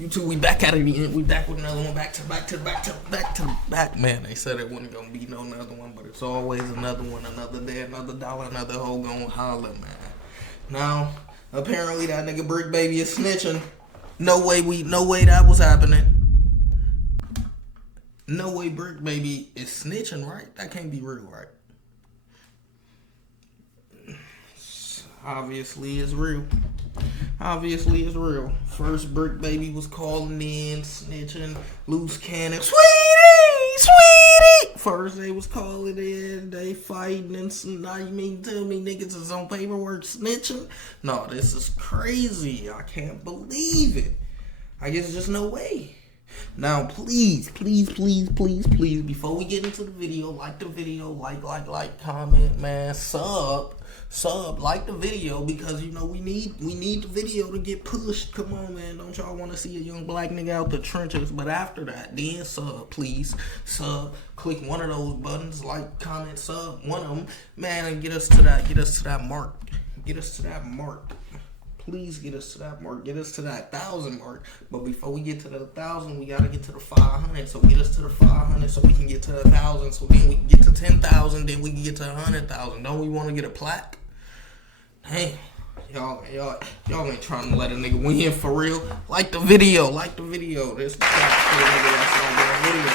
YouTube, we back at it again. We back with another one. Back to back. Man, they said it wasn't gonna be no another one, but it's always another one. Another day, another dollar, another hoe gonna holler, man. Now, apparently that nigga Bricc baby is snitching. No way that was happening. No way Bricc baby is snitching, right? That can't be real, right? Obviously it's real. First Bricc baby was calling in, snitching, loose cannon, sweetie. First they was calling in, they fighting, and now you mean tell me niggas is on paperwork snitching? No, this is crazy. I can't believe it. I guess there's just no way. Now, please, before we get into the video, like the video, like, comment, man, sub, like the video, because, you know, we need the video to get pushed. Come on, man, don't y'all want to see a young black nigga out the trenches? But after that, then sub, please, click one of those buttons, like, comment, sub, one of them, man, and get us to that mark. Please get us to that mark. Get us to that 1,000 mark. But before we get to the 1,000, we gotta get to the 500. So get us to the 500 so we can get to the 1,000. So then we can get to 10,000. Then we can get to 100,000. Don't we want to get a plaque? Damn, y'all ain't trying to let a nigga win for real. Like the video. This the plaque for the nigga that's on the video.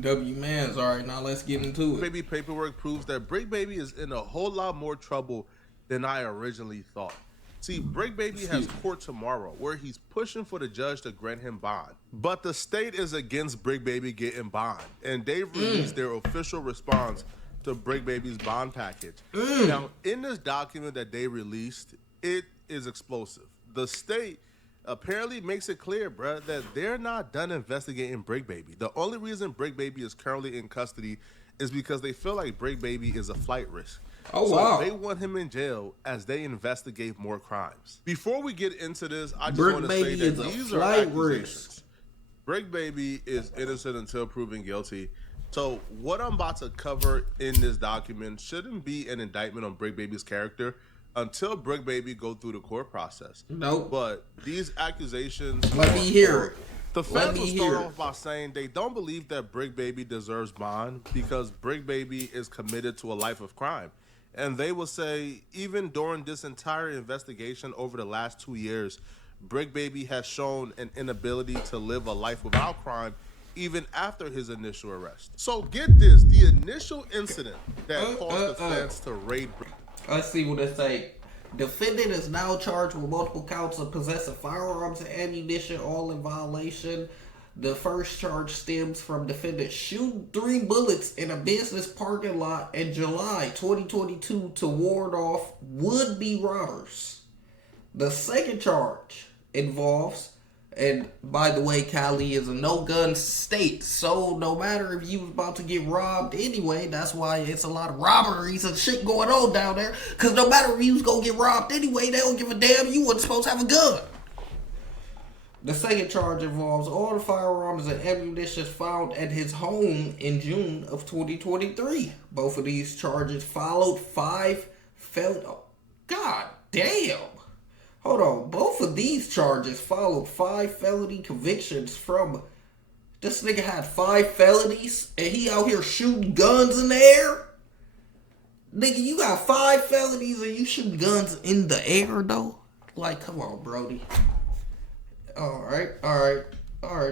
W-Mans, alright, now let's get into it. Baby paperwork proves that Bricc baby is in a whole lot more trouble than I originally thought. See, Bricc baby has court tomorrow where he's pushing for the judge to grant him bond. But the state is against Bricc baby getting bond, and they've released their official response to Bricc baby's bond package. Now, in this document that they released, it is explosive. The state apparently makes it clear, bruh, that they're not done investigating Bricc baby. The only reason Bricc baby is currently in custody is because they feel like Bricc baby is a flight risk. Oh, so wow. they want him in jail as they investigate more crimes. Before we get into this, I just want to say that these are accusations. Bricc baby is innocent until proven guilty. So what I'm about to cover in this document shouldn't be an indictment on Bricc baby's character until Bricc baby go through the court process. Nope. But these accusations... Let me hear it. The fans will start off by saying they don't believe that Bricc baby deserves bond because Bricc baby is committed to a life of crime. And they will say, even during this entire investigation over the last 2 years, Bricc baby has shown an inability to live a life without crime even after his initial arrest. So get this, the initial incident that caused the fans to raid Bricc. Let's see what it say. Defendant is now charged with multiple counts of possessing firearms and ammunition, all in violation. The first charge stems from defendant shooting 3 bullets in a business parking lot in July 2022 to ward off would-be robbers. The second charge involves, and by the way, Cali is a no-gun state, so no matter if you was about to get robbed anyway, that's why it's a lot of robberies and shit going on down there, because no matter if you was going to get robbed anyway, they don't give a damn, you wasn't supposed to have a gun. The second charge involves all the firearms and ammunition found at his home in June of 2023. Both of these charges followed 5 God damn. Hold on. Both of these charges followed 5 felony convictions from... This nigga had 5 felonies and he out here shooting guns in the air? Nigga, you got 5 felonies and you shoot guns in the air, though? Like, come on, Brody. Alright,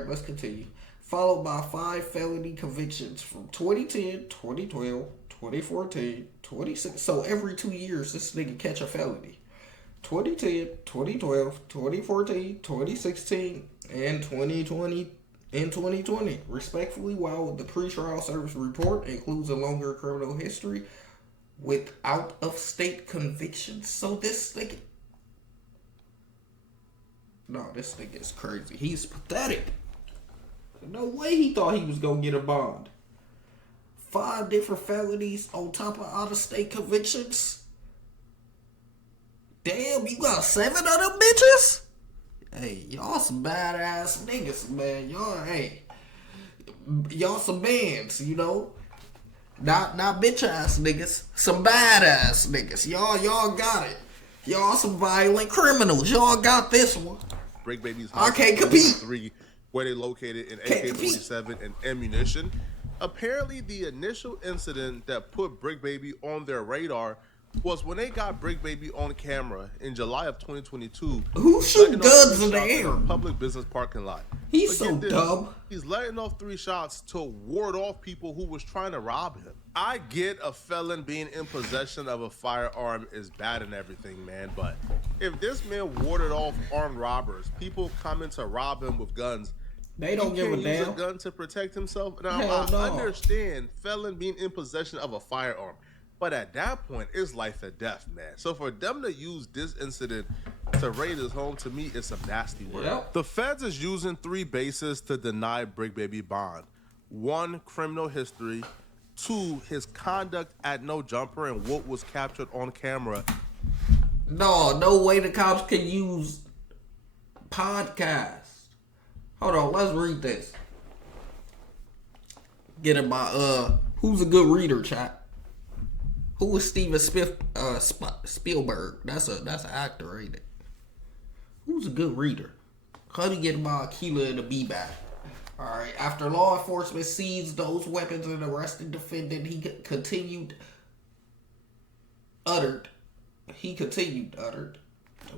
let's continue. Followed by 5 felony convictions from 2010, 2012, 2014, 2016. So every 2 years, this nigga catch a felony. 2010, 2012, 2014, 2016, and 2020, respectfully, while the pretrial service report includes a longer criminal history with out-of-state convictions. So this nigga... No, this nigga is crazy. He's pathetic. No way he thought he was going to get a bond. 5 different felonies on top of out-of-state convictions? Damn, you got 7 of them bitches? Hey, y'all some badass niggas, man. Y'all some bands, you know? Not bitch ass niggas. Some badass niggas. Y'all got it. Y'all some violent criminals. Y'all got this one. Bricc Baby's I house can't compete. 3, where they located an Can't AK-47 and ammunition. Apparently, the initial incident that put Bricc Baby on their radar was when they got Bricc Baby on camera in July of 2022. Who shoot guns in the air? A public business parking lot. He's so dumb. He's letting off 3 shots to ward off people who was trying to rob him. I get a felon being in possession of a firearm is bad and everything, man, but if this man warded off armed robbers, people coming to rob him with guns, they don't give a damn. Use a gun to protect himself. Now Hell I no. understand felon being in possession of a firearm, but at that point, it's life or death, man. So for them to use this incident to raid his home, to me, it's some nasty work. Yep. The feds is using 3 bases to deny Bricc Baby bond. 1, criminal history. 2, his conduct at No Jumper and what was captured on camera. No way the cops can use podcasts. Hold on, let's read this. Get it by who's a good reader, chat? Who is Steven Spielberg? That's an actor, ain't it? Who's a good reader? How do you get my Aquila in the B-back? Alright, after law enforcement seized those weapons and arrested defendant, he continued uttered.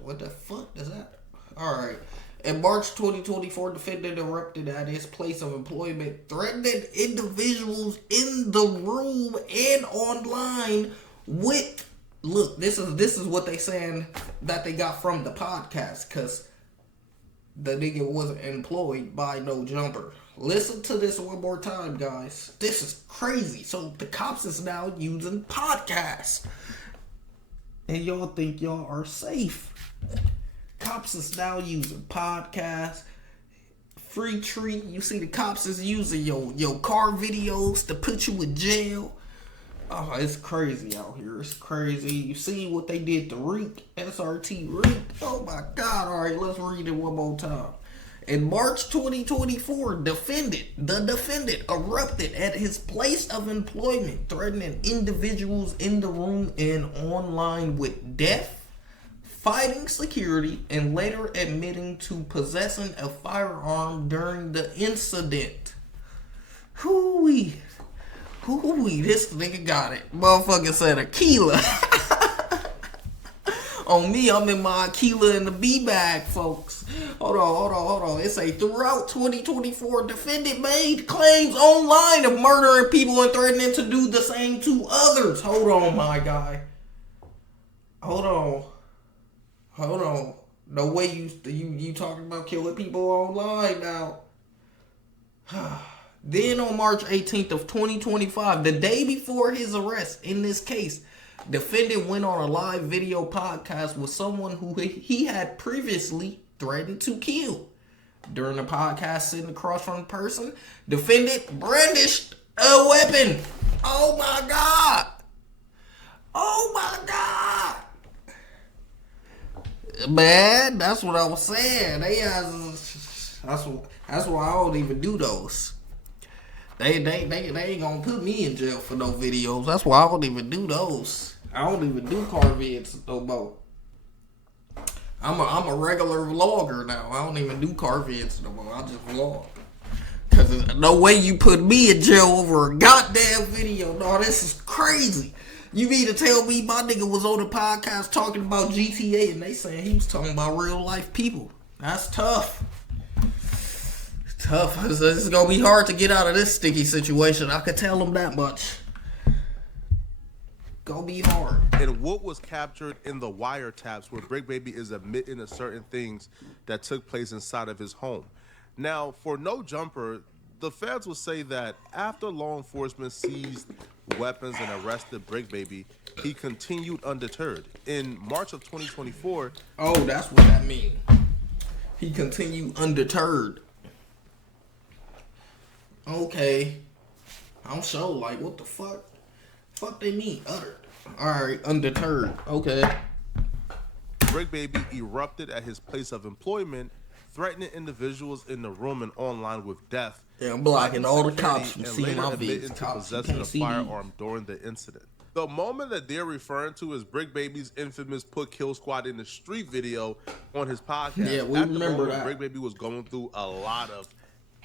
What the fuck is that? Alright. In March 2024, defendant erupted at his place of employment, threatening individuals in the room and online with... Look, this is what they saying that they got from the podcast, because the nigga wasn't employed by No Jumper. Listen to this one more time, guys. This is crazy. So the cops is now using podcasts. And y'all think y'all are safe. Cops is now using podcasts. Free treat. You see the cops is using your car videos to put you in jail. Oh, it's crazy out here. It's crazy. You see what they did to Bricc, SRT Bricc. Oh my God. All right, let's read it one more time. In March 2024, the defendant erupted at his place of employment, threatening individuals in the room and online with death, fighting security, and later admitting to possessing a firearm during the incident. Hoo-wee, this nigga got it. Motherfucker said Aquila. On me, I'm in my Aquila in the B-bag, folks. Hold on. It say, throughout 2024, defendant made claims online of murdering people and threatening to do the same to others. Hold on, my guy. Hold on. No way you talking about killing people online now. Then on March 18th of 2025, the day before his arrest in this case, defendant went on a live video podcast with someone who he had previously threatened to kill. During the podcast, sitting across from the person, defendant brandished a weapon. Oh my God. Man, that's what I was saying. That's why I don't even do those. They ain't gonna put me in jail for no videos. That's why I don't even do those. I don't even do car vids no more. I'm a regular vlogger now. I don't even do car vids no more. I just vlog. Cause there's no way you put me in jail over a goddamn video. No, this is crazy. You mean to tell me my nigga was on the podcast talking about GTA and they saying he was talking about real life people? That's tough. It's gonna be hard to get out of this sticky situation. I could tell them that much. Gonna be hard. And what was captured in the wiretaps where Bricc Baby is admitting to certain things that took place inside of his home. Now, for No Jumper, the feds will say that after law enforcement seized weapons and arrested Bricc Baby, he continued undeterred. In March of 2024... Oh, that's what that means. He continued undeterred. Okay. I'm so like, what the fuck? Fuck they mean, uttered. Alright, undeterred. Okay. Bricc Baby erupted at his place of employment, threatening individuals in the room and online with death. Yeah, I'm blocking all the cops from seeing my videos. videos. Possessing a firearm during the incident. The moment that they're referring to is Bricc Baby's infamous "Put Kill Squad in the Street" video on his podcast. Yeah, we remember that. Bricc Baby was going through a lot of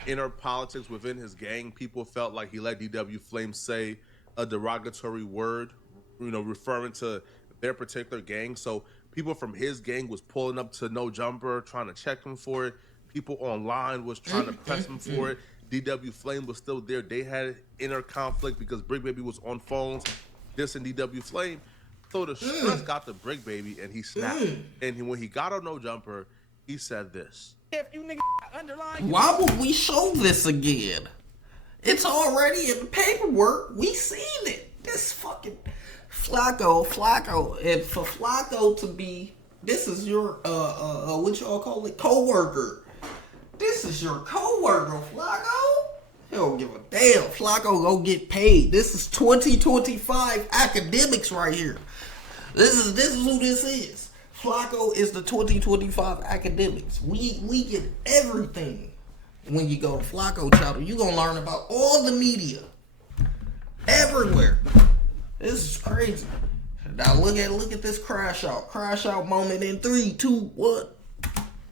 inner politics within his gang. People felt like he let DW Flame say a derogatory word, referring to their particular gang. So people from his gang was pulling up to No Jumper, trying to check him for it. People online was trying to press him for it. DW Flame was still there. They had inner conflict because Bricc Baby was on phones, dissing DW Flame. So the stress got to Bricc Baby and he snapped. And when he got on No Jumper, he said this. If you niggas underline, why would we show this again? It's already in the paperwork. We seen it. This fucking Flacco. And for Flacco to be, this is your, what y'all call it? Co-worker. This is your co-worker, Flacco. He don't give a damn. Flacco go get paid. This is 2025 academics right here. This is who this is. Flacco is the 2025 academics. We get everything when you go to Flacco channel. You gonna learn about all the media everywhere. This is crazy. Now look at this crash out moment in 3, 2, 1.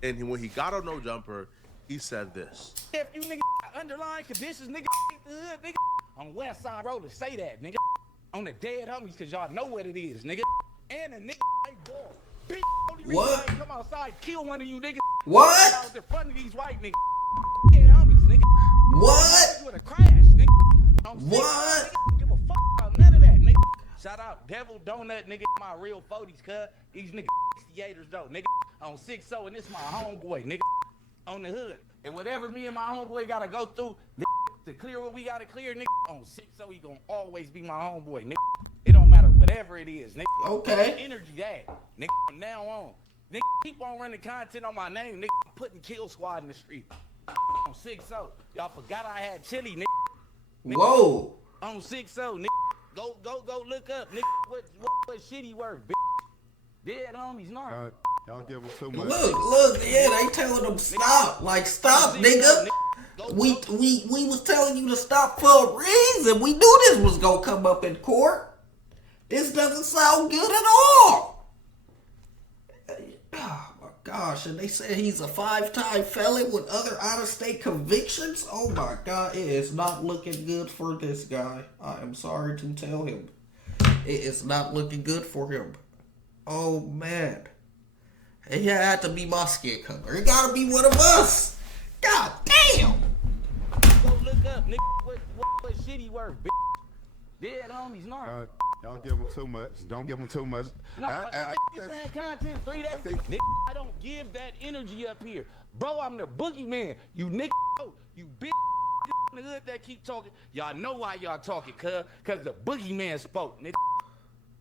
And when he got on No Jumper, he said this. if you niggas underline conditions, nigga, on West Side Road to say that, nigga, on the dead homies, cause y'all know what it is, nigga, and a nigga like ball. Bitch, only reason What? I ain't come outside, kill one of you niggas. What? Out in front of these white niggas. Dead homies, nigga. What? You would have crashed, nigga. What? Nigga, give a fuck about none of that, nigga. Shout out Devil Donut, nigga. My real 40s, cuz. These niggas 68ers though, nigga. On 6-0, and this my homeboy, nigga. On the hood. And whatever me and my homeboy gotta go through, nigga, to clear what we gotta clear, nigga. On 6-0, he gonna always be my homeboy, nigga. It don't matter whatever it is, nigga. Okay. Energy that, nigga. From now on, nigga, keep on running content on my name, nigga. I'm putting Kill Squad in the street. On 6-0, y'all forgot I had chili, nigga. Whoa. On 6-0, nigga. Go look up, nigga. What shit he worth, bitch. Dead homies, nah. Y'all give them too much. Look, yeah, they telling them stop. Like, stop, nigga. We was telling you to stop for a reason. We knew this was gonna come up in court. This doesn't sound good at all. Oh my gosh, and they said he's a 5-time felon with other out-of-state convictions. Oh my god, it is not looking good for this guy. I am sorry to tell him. It is not looking good for him. Oh man. It had to be my skin color. It gotta be one of us. God damn. Go look up, nigga. What shit he worth, bitch. Dead homies, nah. Y'all give them too much. Don't give them too much. No, this had content 3 days. Nigga, I don't give that energy up here. Bro, I'm the boogeyman. You nigga, you bitch in the hood that keep talking. Y'all know why y'all talking, cuz the boogeyman spoke, nigga.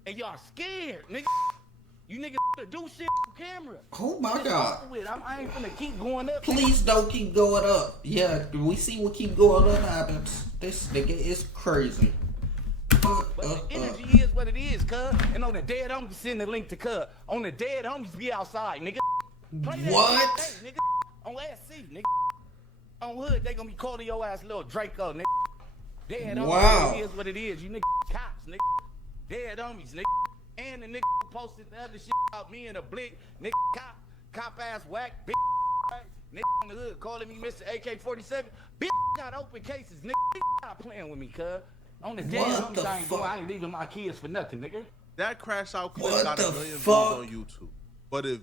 And y'all scared, nigga. You niggas do shit on camera. Oh my It's god. over with. I ain't finna keep going up. Please don't keep going up. Yeah, we see what keep going up happens. This nigga is crazy. But the energy is what it is, cuz. And on the dead homies, send the link to cuz. On the dead homies, be outside, nigga. Play that What? shit today, nigga. On SC, nigga. On hood, they gonna be calling your ass little Draco, nigga. Dead homies, Wow. it is what it is. You niggas cops, nigga. Dead homies, nigga. And the nigga posted the other shit about me and a blick, nigga cop ass whack, bitch. Right? Nigga on the hood calling me Mr. AK-47. Bitch got open cases, nigga. Stop playing with me, cuz. On the dead What homies, the I ain't fuck? going. I ain't leaving my kids for nothing, nigga. That crash out clip What got the 1 million fuck? views on YouTube. But if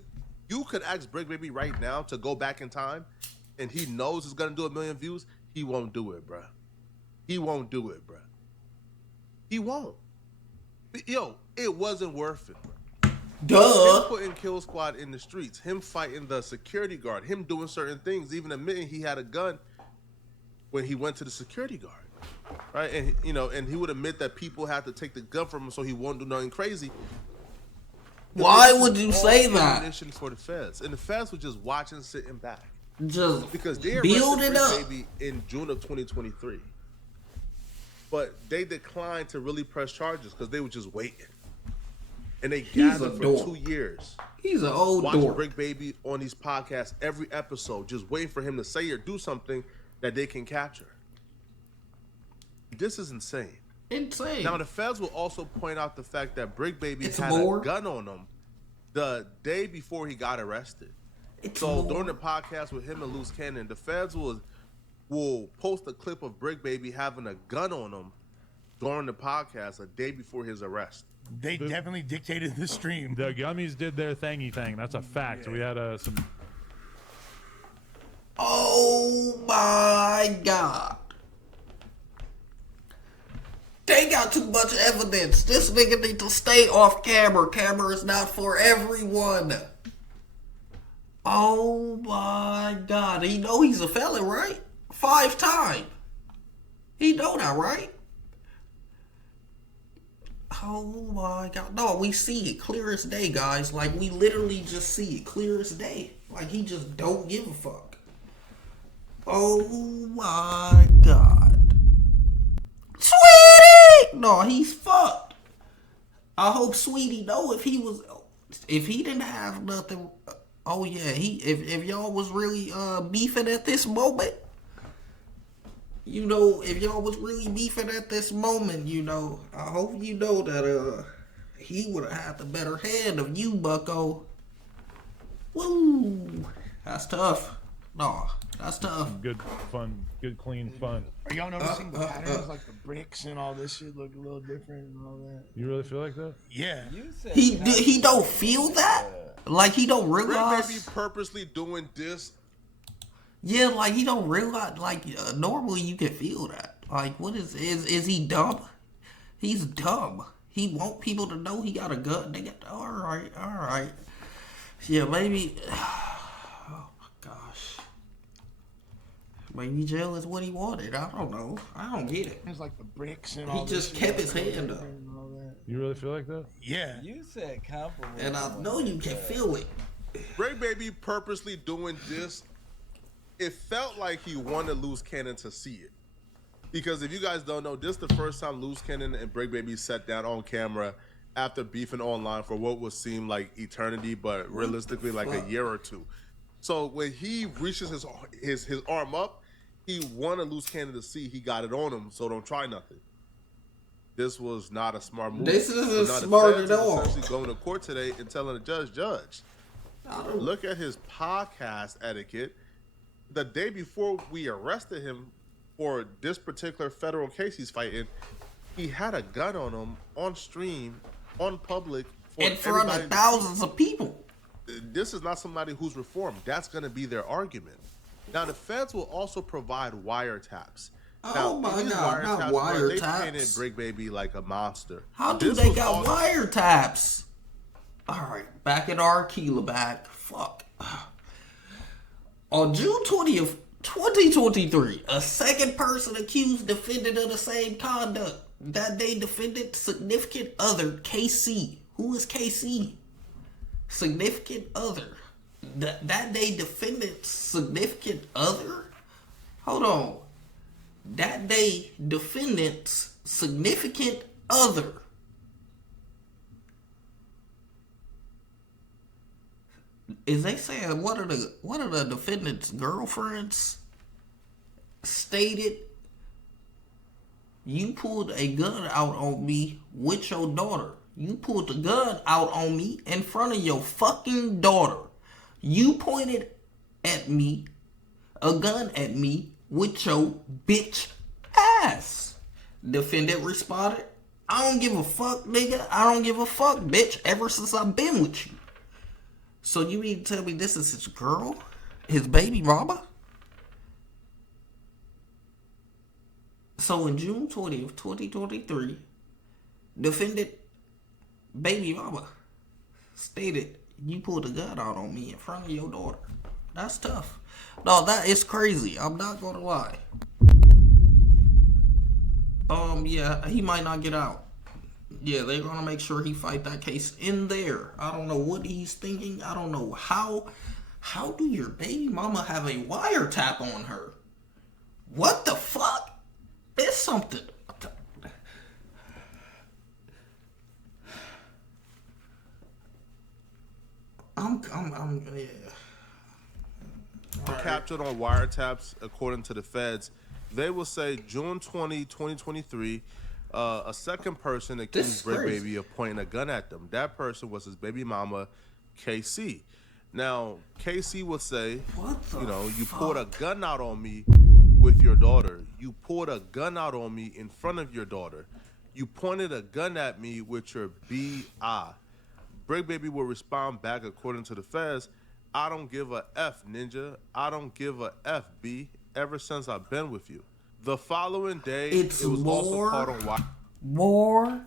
you could ask Bricc Baby right now to go back in time and he knows it's gonna do 1 million views, he won't do it, bruh. He won't do it, bruh. He won't. Yo, it wasn't worth it, bruh. Him Duh. putting Kill Squad in the streets, him fighting the security guard, him doing certain things, even admitting he had a gun when he went to the security guard, right? And and he would admit that people had to take the gun from him so he won't do nothing crazy. Why This would is you all say that? ammunition for the feds, and the feds were just watching, sitting back Just because they build arrested it up. Bricc Baby in June of 2023, but they declined to really press charges because they were just waiting. And they gathered a for dork. 2 years. He's an old Watching dork. Bricc Baby on these podcasts every episode, just waiting for him to say or do something that they can capture. This is insane. insane. Now the feds will also point out the fact that Bricc Baby It's had more. a gun on him the day before he got arrested. It's So more. during the podcast with him and Loose Cannon, the feds will post a clip of Bricc Baby having a gun on him during the podcast a day before his arrest. They definitely dictated the stream. The gummies did their thingy thing. That's a fact. We had some. Oh my God. They got too much evidence. This nigga need to stay off camera. Camera is not for everyone. Oh my God. He know he's a felon, right? 5 times. He know that, right? Oh my God. No, we see it clear as day, guys. Like, we literally just see it clear as day. Like, he just don't give a fuck. Oh my God. Sweetie! No, he's fucked. I hope Sweetie know if he didn't have nothing. Oh yeah, if y'all was really beefing at this moment, you know, if y'all was really beefing at this moment, you know, I hope you know that he would have had the better hand of you, Bucko. Woo! That's tough. No, that's tough. Good fun, good clean fun. Are y'all noticing the patterns, like the bricks and all this shit look a little different and all that? You really feel like that? Yeah. He don't feel that? Like he don't Bricc realize? Baby purposely doing this. Yeah, like he don't realize. Like normally you can feel that. Like what is he dumb? He's dumb. He want people to know he got a gun. They got all right. Yeah, maybe. Oh my gosh. Maybe jail is what he wanted. I don't know. I don't get it. It's like the bricks and He all just this kept shit his look hand up. different and all that. You really feel like that? Yeah. You said compliment. And I know you can feel it. Bricc Baby purposely doing this. It felt like he wanted Loose Cannon to see it. Because if you guys don't know, this is the first time Loose Cannon and Bricc Baby sat down on camera after beefing online for what would seem like eternity, but realistically like a year or two. So when he reaches his arm up, he wanted Loose Cannon to see he got it on him, so don't try nothing. This was not a smart move. This isn't So now the smart feds at is all. essentially going to court today and telling the judge, look at his podcast etiquette. The day before we arrested him for this particular federal case he's fighting, he had a gun on him on stream, on public, for In front of thousands of people. This is not somebody who's reformed. That's going to be their argument. Now, the feds will also provide wiretaps. Oh now, my these God, not bro, they wiretaps. painted Bricc Baby like a monster. How do This they was got all- wiretaps? Alright, back in Arquila back. Fuck. On June 20th, 2023, a second person accused defendant of the same conduct. That day, defendant significant other, KC. Who is KC? Significant other. That day, defendant's significant other? Hold on. That day, defendant's significant other. Is they saying one of the defendant's girlfriends stated, you pulled a gun out on me with your daughter. You pulled the gun out on me in front of your fucking daughter. You pointed at me, a gun at me with your bitch ass. Defendant responded, I don't give a fuck, nigga. I don't give a fuck, bitch, ever since I've been with you. So you mean to tell me this is his girl? His baby mama? So in June 20th, 2023, defendant baby mama stated, you pulled a gun out on me in front of your daughter. That's tough. No, that is crazy. I'm not gonna lie. Yeah, he might not get out. Yeah, they're gonna make sure he fight that case in there. I don't know what he's thinking. I don't know how do your baby mama have a wiretap on her? What the fuck? It's something. Yeah. Captured on wiretaps, according to the feds. They will say June 20, 2023, A second person This accused is Brick crazy. Baby of pointing a gun at them. That person was his baby mama, KC. Now, KC would say, What the you pulled a fuck? gun out on me with your daughter. You pulled a gun out on me in front of your daughter. You pointed a gun at me with your B.I. Brick Baby will respond back according to the feds, I don't give a F, ninja. I don't give a F, B, ever since I've been with you. The following day, It's it was also more- caught on watch. More.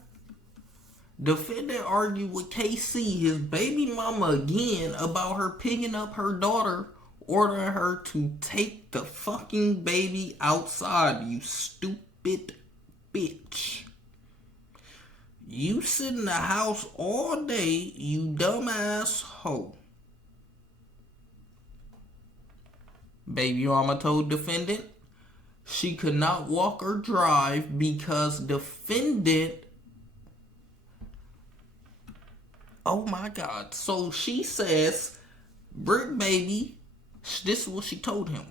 Defendant argued with KC, his baby mama, again about her picking up her daughter, ordering her to take the fucking baby outside, you stupid bitch. You sit in the house all day, you dumbass hoe. Baby mama told defendant she could not walk or drive because defendant. Oh my God. So she says, Brick Baby, this is what she told him.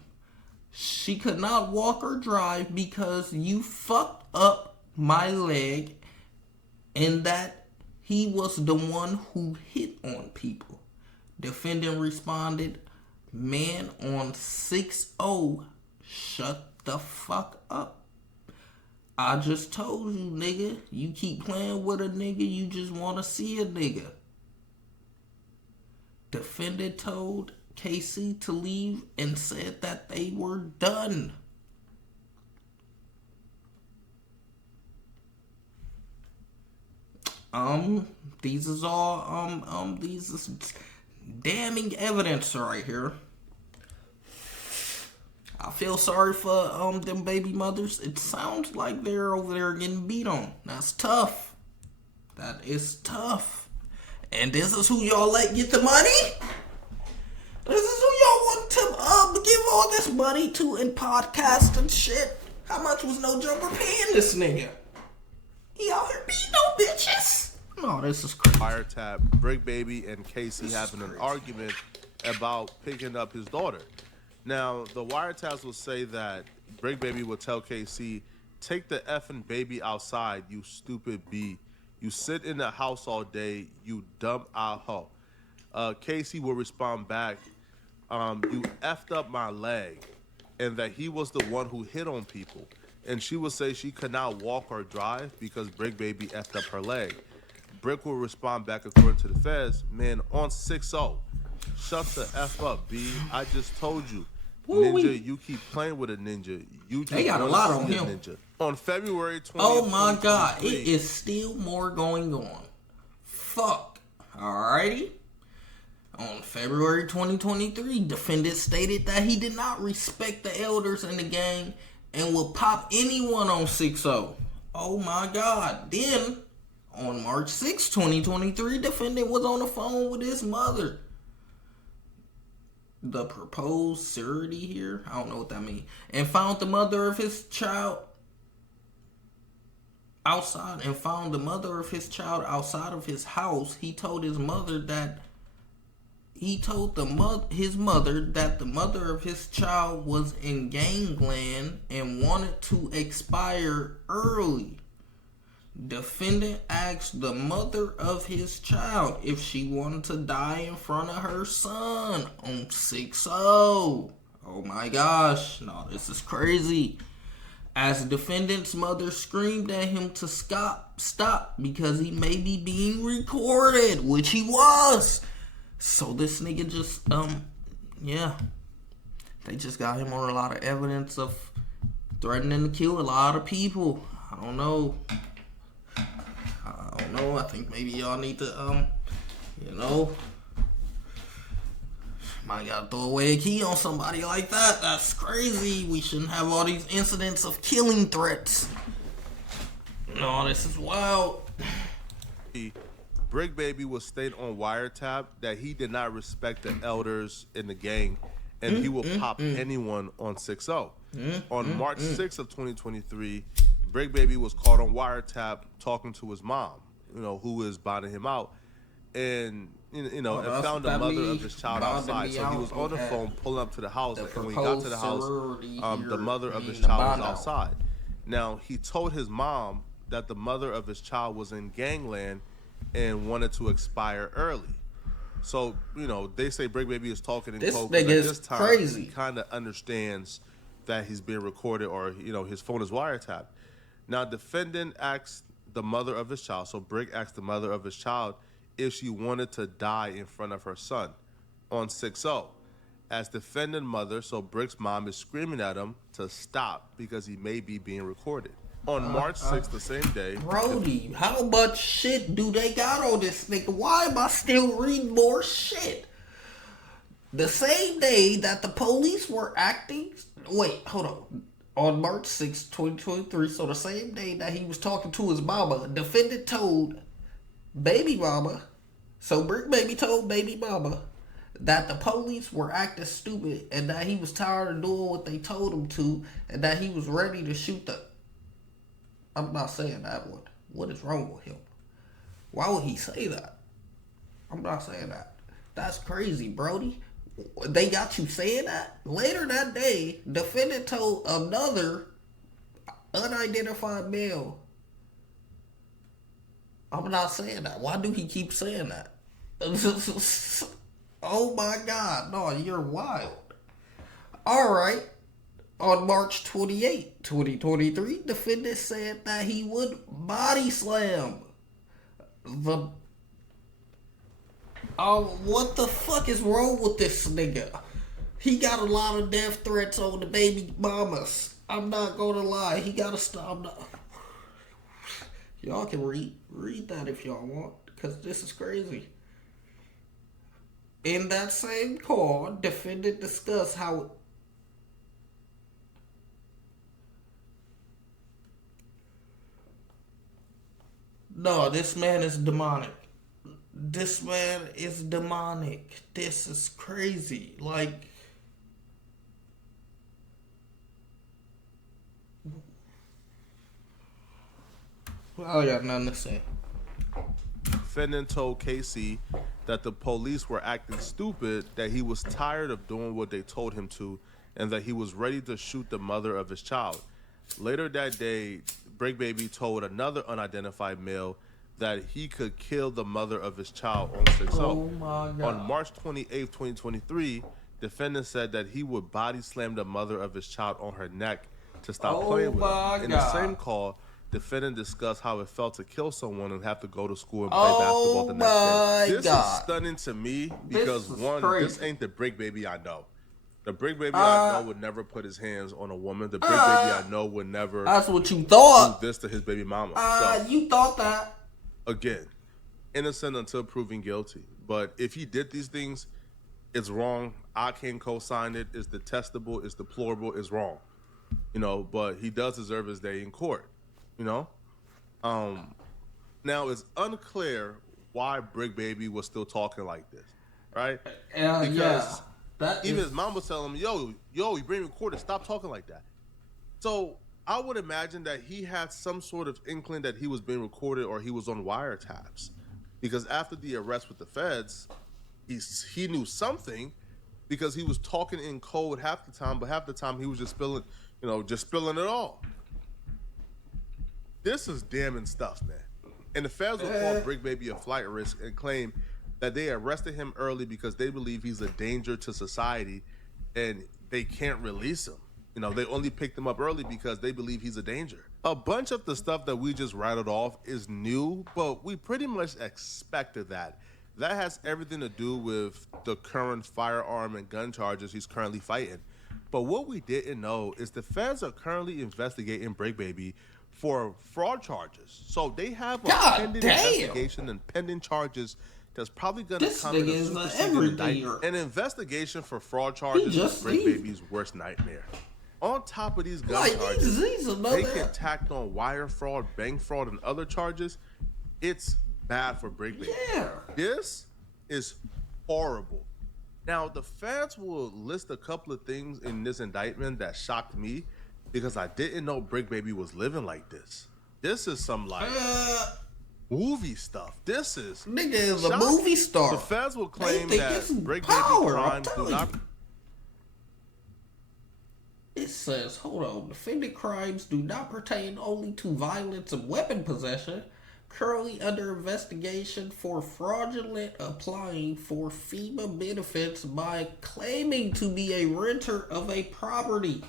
She could not walk or drive because you fucked up my leg and that he was the one who hit on people. Defendant responded, man on 6-0, shut the fuck up. I just told you, nigga, you keep playing with a nigga, you just want to see a nigga. Defendant told KC to leave and said that they were done. These is all, these is damning evidence right here. I feel sorry for, them baby mothers. It sounds like they're over there getting beat on. That's tough. That is tough. And this is who y'all let get the money? This is who y'all want to give all this money to in podcast and shit? How much was No Jumper paying this nigga? He out here beating no bitches? No, this is crazy. Wiretap, Brick Baby and Casey having an argument about picking up his daughter. Now, the wiretaps will say that Brick Baby will tell KC, take the effing baby outside, you stupid B. You sit in the house all day, you dumb hoe. Casey will respond back, you effed up my leg, and that he was the one who hit on people. And she will say she could not walk or drive because Brick Baby effed up her leg. Brick will respond back according to the feds, man, on 6-0. Shut the F up, B. I just told you. Ninja, you keep playing with a ninja. You just They got a wanna lot on see a him. Ninja. On February 20th, Oh my God, it 2023, is still more going on. Fuck. Alrighty. On February 2023, defendant stated that he did not respect the elders in the gang and will pop anyone on 6-0. Oh my God. Then, on March 6, 2023, defendant was on the phone with his mother. The proposed surrogate here, I don't know what that means, and found the mother of his child outside of his house. He told his mother that his mother that the mother of his child was in gangland and wanted to expire early. Defendant asked the mother of his child if she wanted to die in front of her son on 6-0. Oh my gosh, no, this is crazy. As defendant's mother screamed at him to stop because he may be being recorded, which he was. So this nigga just, they just got him on a lot of evidence of threatening to kill a lot of people. I don't know. I think maybe y'all need to, might gotta throw away a key on somebody like that. That's crazy. We shouldn't have all these incidents of killing threats. No, this is wild. Brick Baby will state on wiretap that he did not respect the elders in the gang, and he will pop anyone on 6-0. On March 6th of 2023, Brick Baby was caught on wiretap talking to his mom, who is bonding him out, and and found the mother of his child outside. So he was on the phone pulling up to the house, and when he got to the house, the mother of his child was outside. Now, he told his mom that the mother of his child was in gangland and wanted to expire early. So, you know, they say Bricc Baby is talking in This code 'cause nigga at is this time crazy. he kind of understands that he's being recorded or, you know, his phone is wiretapped. Now, defendant asked the mother of his child, so Bricc asked the mother of his child if she wanted to die in front of her son on 6-0. As defendant mother, so Brick's mom is screaming at him to stop because he may be being recorded. On March 6th, the same day, Brody, how much shit do they got on this nigga? Why am I still reading more shit? The same day that the police were acting... Wait, hold on. On March 6th, 2023, so the same day that he was talking to his mama, defendant told baby mama, so Bricc Baby told baby mama that the police were acting stupid and that he was tired of doing what they told him to and that he was ready to shoot the... I'm not saying that one. What is wrong with him? Why would he say that? I'm not saying that. That's crazy, Brody. They got you saying that? Later that day, defendant told another unidentified male. I'm not saying that. Why do he keep saying that? Oh my God. No, you're wild. Alright. On March 28, 2023, defendant said that he would body slam the... what the fuck is wrong with this nigga? He got a lot of death threats on the baby mamas. I'm not gonna lie. He gotta stop. Y'all can read that if y'all want, because this is crazy. In that same call, defendant discussed how... No, this man is demonic. This man is demonic. This is crazy. Like... I got nothing to say. defendant told KC that the police were acting stupid, that he was tired of doing what they told him to, and that he was ready to shoot the mother of his child. Later that day, Bricc Baby told another unidentified male that he could kill the mother of his child on 6-0. Oh my God. On March 28, 2023, defendant said that he would body slam the mother of his child on her neck to stop playing with her. In the same call, defendant discussed how it felt to kill someone and have to go to school and play basketball the next day. This is stunning to me because, one, this ain't the Bricc Baby I know. The Bricc Baby I know would never put his hands on a woman. The Bricc Baby I know would never That's what you thought. do this to his baby mama. So, You thought that. again, innocent until proven guilty. But if he did these things, it's wrong. I can't co-sign it. It's detestable. It's deplorable. It's wrong. You know, but he does deserve his day in court. You know? Now, it's unclear why Bricc Baby was still talking like this, right? Because even his mom was telling him, yo, you bring me recorded. Stop talking like that. So I would imagine that he had some sort of inkling that he was being recorded or he was on wiretaps. Because after the arrest with the feds, he knew something because he was talking in code half the time, but half the time he was just spilling it all. This is damning stuff, man. And the feds will call Bricc Baby a flight risk and claim that they arrested him early because they believe he's a danger to society and they can't release him. You know, they only picked him up early because they believe he's a danger. A bunch of the stuff that we just rattled off is new, but we pretty much expected that. That has everything to do with the current firearm and gun charges he's currently fighting. But what we didn't know is the feds are currently investigating Bricc Baby for fraud charges. So they have a pending investigation and pending charges that's probably going to come in a superseded indictment. An investigation for fraud charges is Bricc Baby's worst nightmare. On top of these gun charges, they get tacked on wire fraud, bank fraud, and other charges. It's bad for Bricc Baby. Yeah. This is horrible. Now, the feds will list a couple of things in this indictment that shocked me because I didn't know Bricc Baby was living like this. This is some movie stuff. This is nigga is a movie star. The feds will claim that Bricc Baby crimes do not. It says, hold on, defendant crimes do not pertain only to violence and weapon possession. Currently under investigation for fraudulent applying for FEMA benefits by claiming to be a renter of a property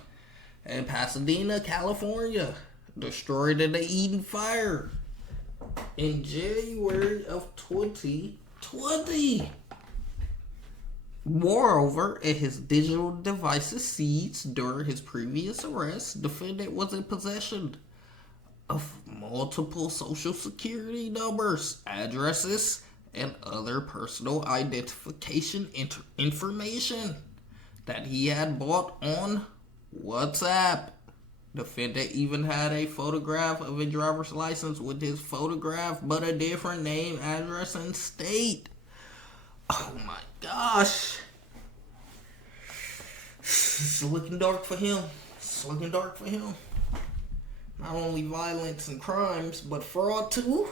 in Pasadena, California, destroyed in the Eden fire in January of 2020. Moreover, in his digital devices seized during his previous arrest, defendant was in possession of multiple social security numbers, addresses, and other personal identification information that he had bought on WhatsApp. Defendant even had a photograph of a driver's license with his photograph, but a different name, address, and state. Oh my gosh. It's looking dark for him. It's looking dark for him. Not only violence and crimes, but fraud too.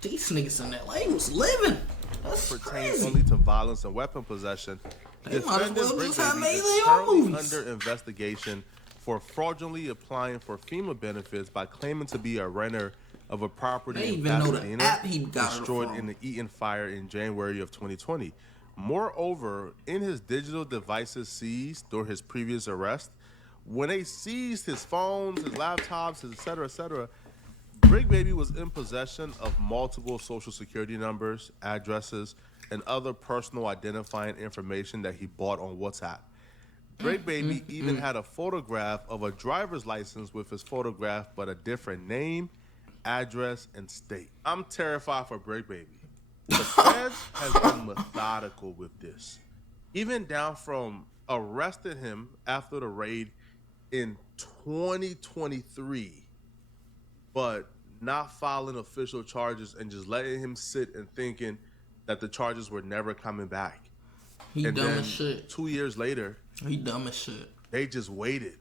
These niggas in LA was living. That's Pertains crazy. only to violence and weapon possession. They might as well Defendant just Bricc have Baby made is their own currently movies. under investigation for fraudulently applying for FEMA benefits by claiming to be a renter of a property They in even know the Pasadena app he got it destroyed from. in the Eaton fire in January of 2020. Moreover, in his digital devices seized during his previous arrest, when they seized his phones, his laptops, his et cetera, Bricc Baby was in possession of multiple social security numbers, addresses, and other personal identifying information that he bought on WhatsApp. Bricc Baby even had a photograph of a driver's license with his photograph, but a different name, address, and state. I'm terrified for Bricc Baby. The feds has been methodical with this, even down from arresting him after the raid in 2023, but not filing official charges and just letting him sit and thinking that the charges were never coming back. He And dumb then as shit. 2 years later, He dumb as shit. they just waited,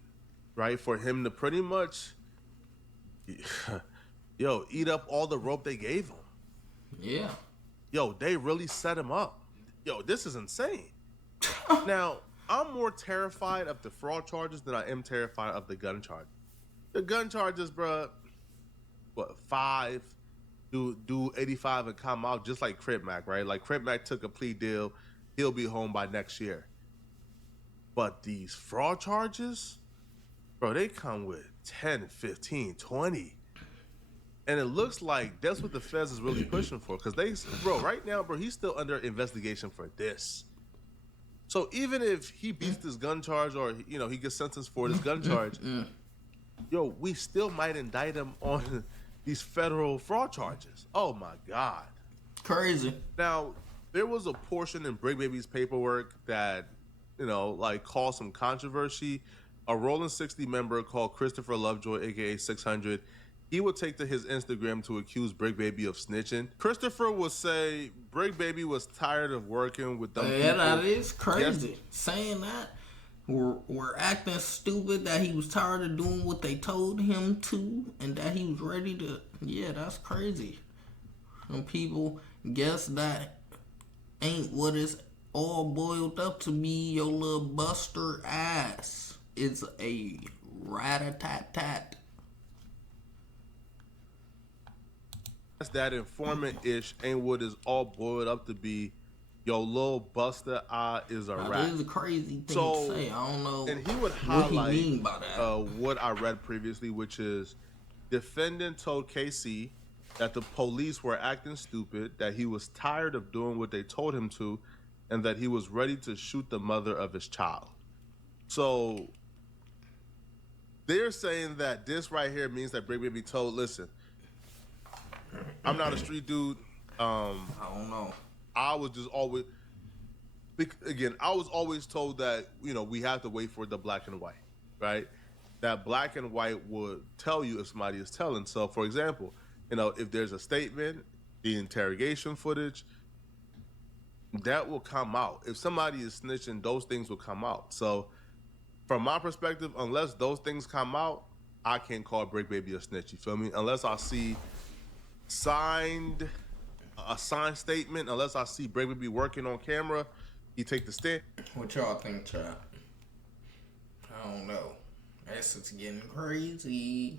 right, for him to pretty much, eat up all the rope they gave him. Yeah. They really set him up. This is insane. Now, I'm more terrified of the fraud charges than I am terrified of the gun charge. The gun charges, bruh, 5, do 85 and come out, just like Crip Mac, right? Like Crip Mac took a plea deal. He'll be home by next year. But these fraud charges, bro, they come with 10, 15, 20. And it looks like that's what the feds is really pushing for. Because right now, he's still under investigation for this. So even if he beats this gun charge or, he gets sentenced for this gun charge, we still might indict him on these federal fraud charges. Oh my God. Crazy. Now, there was a portion in Bricc Baby's paperwork that, caused some controversy. A Rolling 60 member called Christopher Lovejoy, aka 600, he would take to his Instagram to accuse Bricc Baby of snitching. Christopher would say Bricc Baby was tired of working with them people. That is crazy. Yes. Saying that, we're acting stupid, that he was tired of doing what they told him to, and that he was ready to. Yeah, that's crazy. Some people guess that ain't what it's all boiled up to be. Your little buster ass is a rat-a-tat-tat. That informant-ish ain't what is all boiled up to be. Yo, little buster eye is a rat. That is a crazy thing So, to say. I don't know and he would what highlight he mean by that. what I read previously, which is defendant told KC that the police were acting stupid, that he was tired of doing what they told him to, and that he was ready to shoot the mother of his child. So they're saying that this right here means that Bricc Baby told, listen, I'm not a street dude. I don't know. I was just always, again, I was always told that, we have to wait for the black and white, right? That black and white would tell you if somebody is telling. So, for example, if there's a statement, the interrogation footage, that will come out. If somebody is snitching, those things will come out. So, from my perspective, unless those things come out, I can't call Bricc Baby a snitch. You feel me? Unless I see a signed statement, unless I see Bricc Baby working on camera, he take the stand. What y'all think, chat? I don't know. That's just getting crazy.